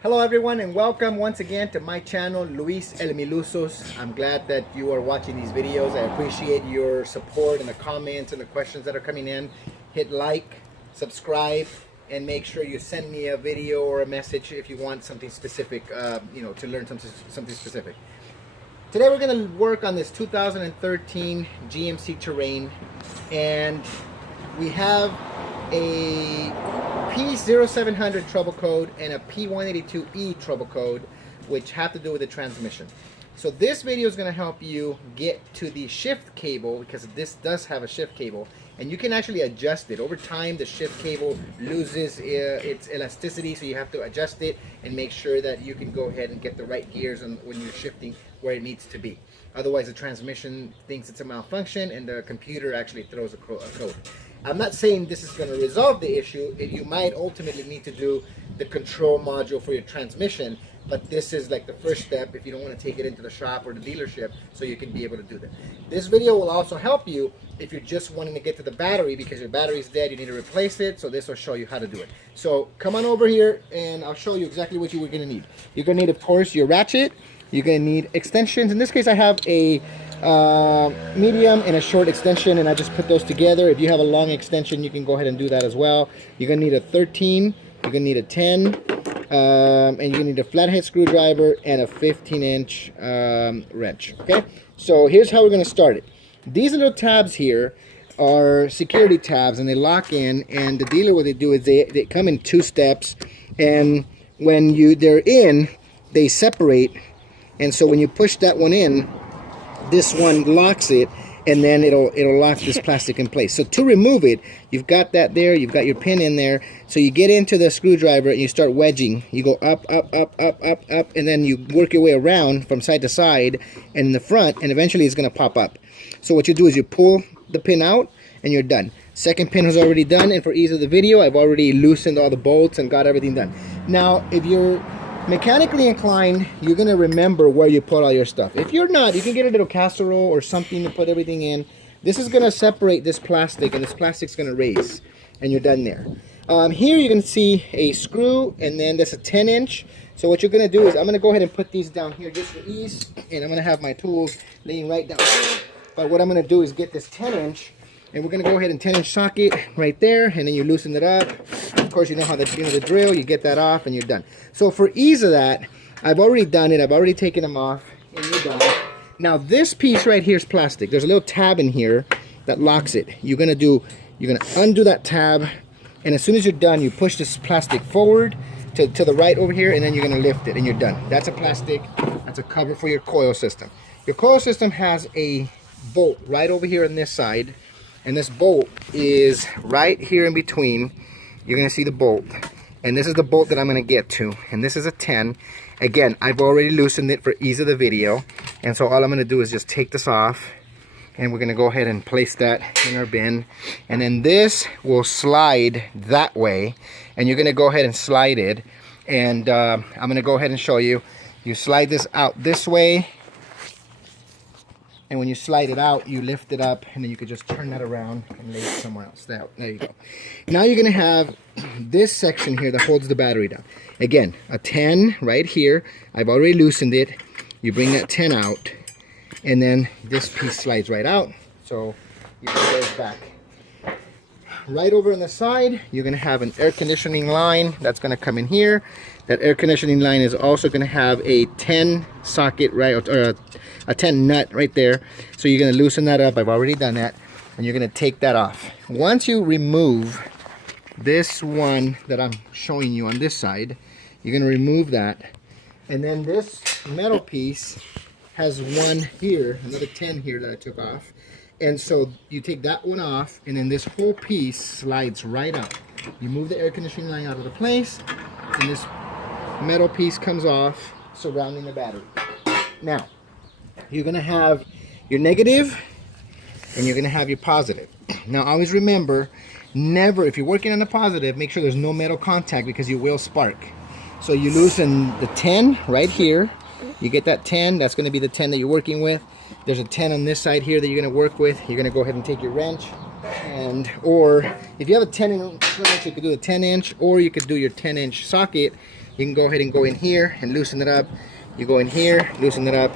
Hello everyone and welcome once again to my channel, Luis El Milusos. I'm glad that you are watching these videos. I appreciate your support and the comments and the questions that are coming in. Hit like, subscribe, and make sure you send me a video or a message if you want something specific, to learn something specific. Today we're going to work on this 2013 GMC Terrain, and we have a p0700 trouble code and a p182E trouble code, which have to do with the transmission. So this video is going to help you get to the shift cable, because this does have a shift cable, and you can actually adjust it. Over time, the shift cable loses its elasticity, so you have to adjust it and make sure that you can go ahead and get the right gears when you're shifting where it needs to be. Otherwise, the transmission thinks it's a malfunction and the computer actually throws a code. I'm not saying this is going to resolve the issue. You might ultimately need to do the control module for your transmission, but this is like the first step if you don't want to take it into the shop or the dealership, so you can be able to do that. This video will also help you if you're just wanting to get to the battery because your battery is dead, you need to replace it, so this will show you how to do it. So come on over here and I'll show you exactly what you're going to need. You're going to need, of course, your ratchet. You're going to need extensions. In this case, I have a medium and a short extension, and I just put those together. If you have a long extension, you can go ahead and do that as well. You're going to need a 13, you're going to need a 10, and you're going to need a flathead screwdriver and a 15-inch wrench. Okay, so here's how we're going to start it. These little tabs here are security tabs, and they lock in, and the dealer, what they do is they come in two steps, and when they're in, they separate. And so when you push that one in, this one locks it, and then it'll lock this plastic in place. So to remove it, you've got that there, you've got your pin in there. So you get into the screwdriver and you start wedging. You go up, up, up, up, up, up, and then you work your way around from side to side and in the front, and eventually it's going to pop up. So what you do is you pull the pin out and you're done. Second pin was already done, and for ease of the video, I've already loosened all the bolts and got everything done. Now, if you're mechanically inclined, you're going to remember where you put all your stuff. If you're not, you can get a little casserole or something to put everything in. This is going to separate this plastic, and this plastic's going to raise, and you're done there. Here you're going to see a screw, and then there's a 10-inch. So what you're going to do is I'm going to go ahead and put these down here just for ease, and I'm going to have my tools laying right down here. But what I'm going to do is get this 10-inch, and we're going to go ahead and 10-inch socket right there, and then you loosen it up. Of course, you know how the drill, you get that off and you're done. So for ease of that, I've already done it. I've already taken them off, and you're done. Now this piece right here is plastic. There's a little tab in here that locks it. You're going to undo that tab, and as soon as you're done, you push this plastic forward to the right over here, and then you're going to lift it, and you're done. That's a plastic. That's a cover for your coil system. Your coil system has a bolt right over here on this side, and this bolt is right here in between. You're going to see the bolt, and this is the bolt that I'm going to get to, and this is a 10. Again, I've already loosened it for ease of the video, and so all I'm going to do is just take this off, and we're going to go ahead and place that in our bin, and then this will slide that way, and you're going to go ahead and slide it, and I'm going to go ahead and show you. You slide this out this way, and when you slide it out, you lift it up, and then you could just turn that around and lay it somewhere else. There you go. Now you're going to have this section here that holds the battery down. Again, a 10 right here. I've already loosened it. You bring that 10 out, and then this piece slides right out. So you put those back. Right over on the side, you're going to have an air conditioning line that's going to come in here. That air conditioning line is also going to have a 10 socket, right, or a 10 nut right there. So you're going to loosen that up. I've already done that, and you're going to take that off. Once you remove this one that I'm showing you on this side, you're going to remove that, and then this metal piece has one here, another 10 here that I took off. And so you take that one off, and then this whole piece slides right up. You move the air conditioning line out of the place, and this metal piece comes off, surrounding the battery. Now, you're going to have your negative, and you're going to have your positive. Now, always remember, never, if you're working on the positive, make sure there's no metal contact, because you will spark. So you loosen the 10 right here. You get that 10, that's going to be the 10 that you're working with. There's a 10 on this side here that you're going to work with. You're going to go ahead and take your wrench, or if you have a 10-inch wrench, you could do a 10-inch, or you could do your 10-inch socket you can go ahead and go in here and loosen it up. You go in here, loosen it up,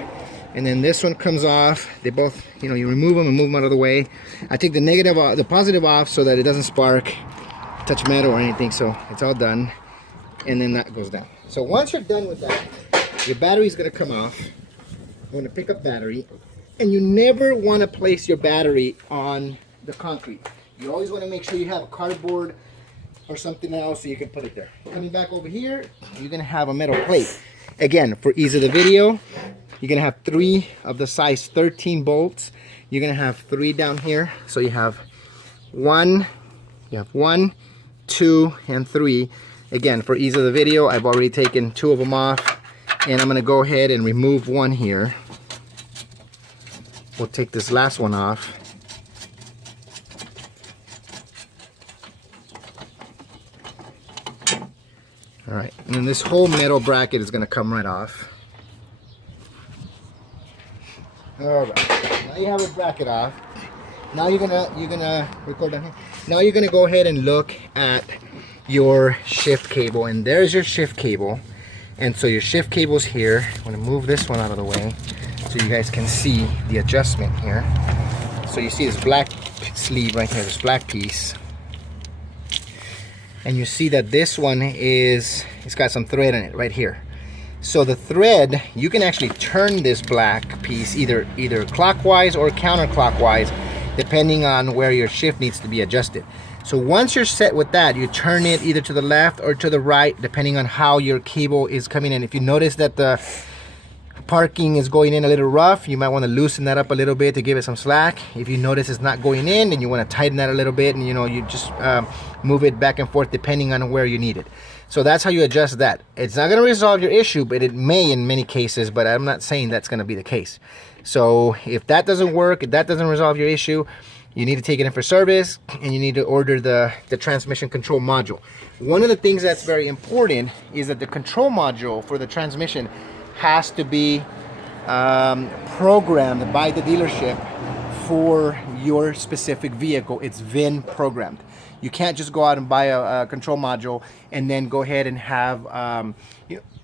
and then this one comes off. They both, you know, you remove them and move them out of the way. I take the negative off, the positive off, so that it doesn't spark, touch metal or anything. So it's all done, and then that goes down. So once you're done with that, your battery is going to come off. I'm going to pick up battery, and you never want to place your battery on the concrete. You always want to make sure you have a cardboard or something else so you can put it there. Coming back over here, you're going to have a metal plate. Again, for ease of the video, you're going to have 3 of the size 13 bolts. You're going to have 3 down here. So you have 1, 2, and 3. Again, for ease of the video, I've already taken 2 of them off, and I'm going to go ahead and remove one here. We'll take this last one off. All right, and then this whole metal bracket is going to come right off. All right, now you have a bracket off. Now you're gonna record down here. Now you're gonna go ahead and look at your shift cable, and there's your shift cable. And so your shift cable's here. I'm gonna move this one out of the way so you guys can see the adjustment here. So you see this black sleeve right here, this black piece. And you see that this one it's got some thread in it right here. So the thread, you can actually turn this black piece either clockwise or counterclockwise, depending on where your shift needs to be adjusted. So once you're set with that, you turn it either to the left or to the right, depending on how your cable is coming in. If you notice that the parking is going in a little rough, you might want to loosen that up a little bit to give it some slack. If you notice it's not going in, then you want to tighten that a little bit, and you just move it back and forth depending on where you need it. So that's how you adjust that. It's not going to resolve your issue, but it may in many cases, but I'm not saying that's going to be the case. So if that doesn't work, if that doesn't resolve your issue, you need to take it in for service, and you need to order the transmission control module. One of the things that's very important is that the control module for the transmission has to be programmed by the dealership for your specific vehicle. It's VIN programmed. You can't just go out and buy a control module and then go ahead and have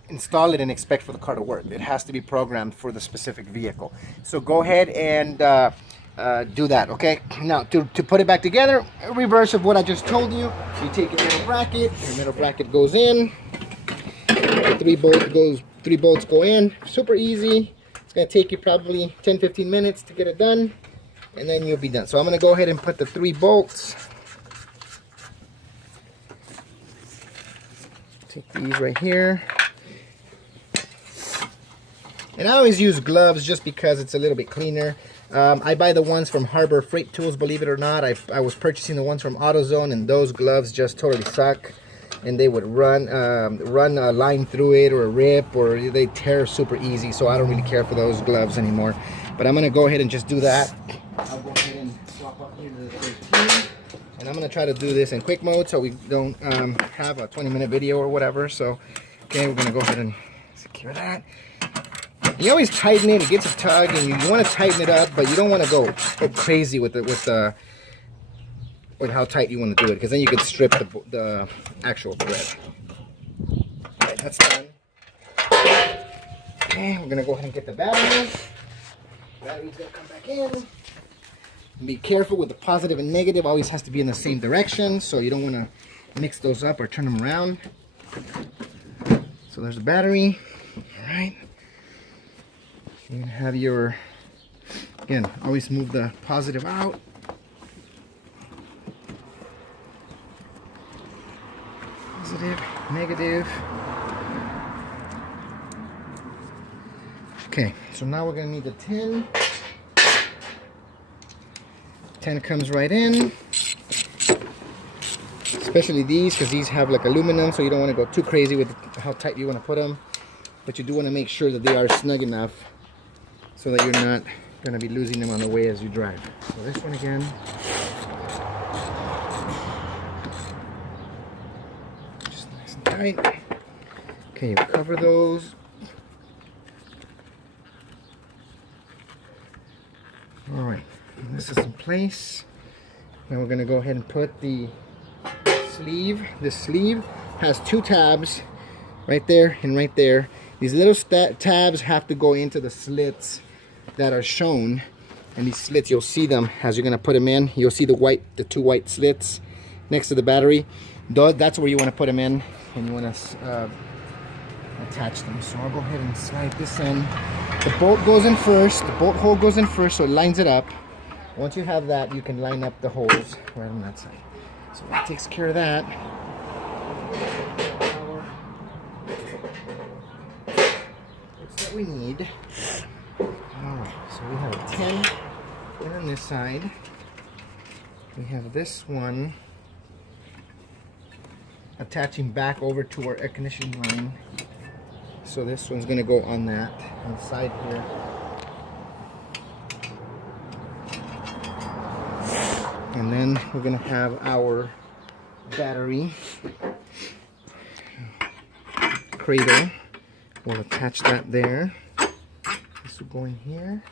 install it and expect for the car to work. It has to be programmed for the specific vehicle. So go ahead and do that, okay? Now, to put it back together, reverse of what I just told you. You take your middle bracket goes in, the 3 bolts go in, super easy. It's gonna take you probably 10-15 minutes to get it done, and then you'll be done. So I'm gonna go ahead and put the 3 bolts. Take these right here. And I always use gloves just because it's a little bit cleaner. I buy the ones from Harbor Freight Tools, believe it or not. I was purchasing the ones from AutoZone, and those gloves just totally suck. And they would run a line through it, or a rip, or they tear super easy. So I don't really care for those gloves anymore. But I'm gonna go ahead and just do that. I'll go ahead and swap up here to the 13. And I'm gonna try to do this in quick mode so we don't have a 20-minute video or whatever. So, okay, we're gonna go ahead and secure that. You always tighten it, it gets a tug, and you want to tighten it up, but you don't want to go crazy with how tight you want to do it, because then you could strip the actual thread. Okay, that's done. Okay, we're gonna go ahead and get the battery. Battery's gonna come back in. Be careful with the positive and negative, always has to be in the same direction, so you don't want to mix those up or turn them around. So there's the battery. All right. You can have your, again, always move the positive out. Positive, negative. Okay, so now we're going to need the 10. 10 comes right in. Especially these, because these have like aluminum, so you don't want to go too crazy with how tight you want to put them. But you do want to make sure that they are snug enough so that you're not going to be losing them on the way as you drive. So this one again. Just nice and tight. Okay, you cover those. Alright, this is in place. Now we're going to go ahead and put the sleeve. This sleeve has 2 tabs. right there and right there. These little tabs have to go into the slits that are shown, and these slits, you'll see them as you're gonna put them in. You'll see the two white slits next to the battery. That's where you want to put them in, and you want to attach them. So I'll go ahead and slide this in. The bolt goes in first. The bolt hole goes in first, so it lines it up. Once you have that, you can line up the holes right on that side. So that takes care of that. That we need. Alright, so we have a 10 and on this side. We have this one attaching back over to our air conditioning line. So this one's going to go on that on the side here. And then we're going to have our battery cradle. We'll attach that there. This will go in here.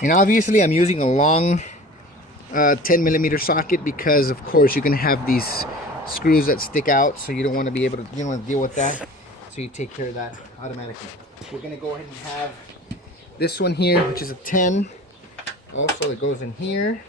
And obviously I'm using a long 10mm socket because of course you're going to have these screws that stick out, so you don't want to be able to, you don't want to deal with that, so you take care of that automatically. We're going to go ahead and have this one here, which is a 10, also that goes in here.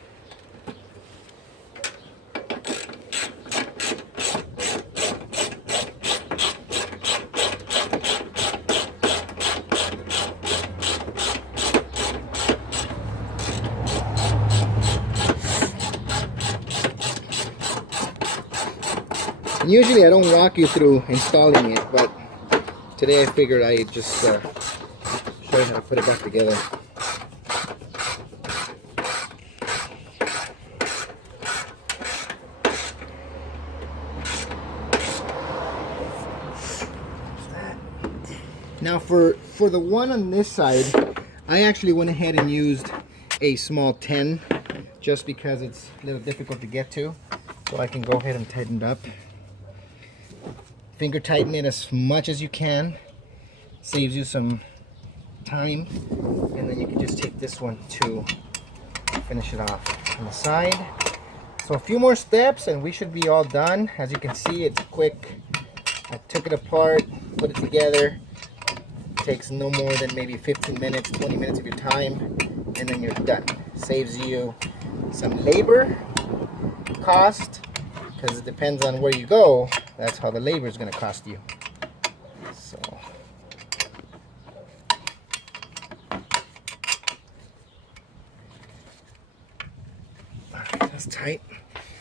Usually I don't walk you through installing it, but today I figured I'd just show you how to put it back together. Now for the one on this side, I actually went ahead and used a small 10 just because it's a little difficult to get to. So I can go ahead and tighten it up. Finger tighten it as much as you can. Saves you some time. And then you can just take this one to finish it off on the side. So a few more steps and we should be all done. As you can see, it's quick. I took it apart, put it together. It takes no more than maybe 15 minutes, 20 minutes of your time, and then you're done. Saves you some labor cost, because it depends on where you go. That's how the labor is going to cost you. So that's tight.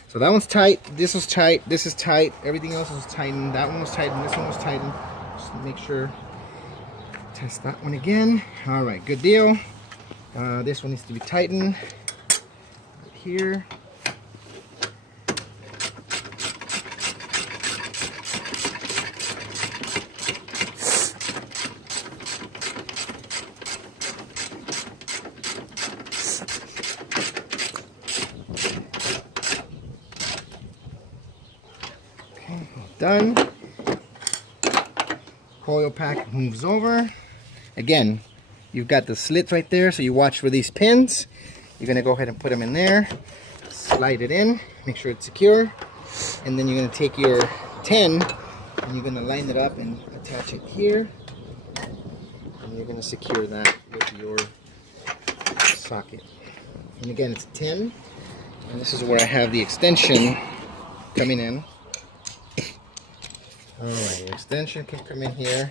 So that one's tight, this was tight, this is tight, everything else was tightened, that one was tightened, this one was tightened. Just make sure, test that one again. All right, good deal. This one needs to be tightened right here. Done. Coil pack moves over. Again, you've got the slits right there, so you watch for these pins. You're going to go ahead and put them in there, slide it in, make sure it's secure, and then you're going to take your 10 and you're going to line it up and attach it here, and you're going to secure that with your socket. And again, it's 10, and this is where I have the extension coming in. Alright, your extension can come in here.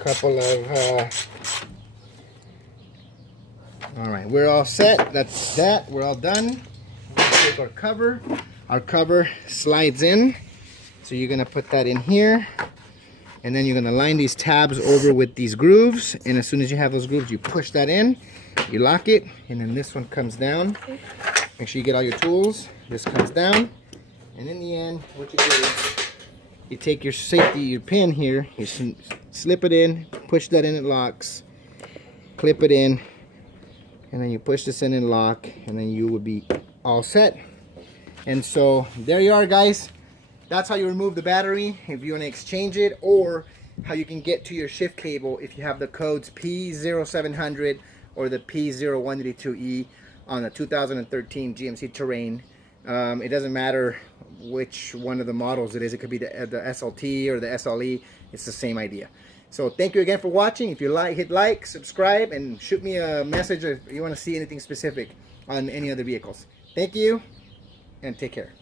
Couple of alright, we're all set. That's that. We're all done. We're gonna take our cover. Our cover slides in. So you're gonna put that in here. And then you're gonna line these tabs over with these grooves, and as soon as you have those grooves, you push that in, you lock it, and then this one comes down. Make sure you get all your tools. This comes down, and in the end, what you do is you take your safety, your pin here, you slip it in, push that in, it locks, clip it in, and then you push this in and lock, and then you would be all set. And so there you are, guys. That's how you remove the battery if you want to exchange it, or how you can get to your shift cable if you have the codes p0700 or the p0182E on the 2013 GMC Terrain. It doesn't matter which one of the models it is. It could be the SLT or the SLE. It's the same idea. So thank you again for watching. If you like, hit like, subscribe, and shoot me a message if you want to see anything specific on any other vehicles. Thank you, and take care.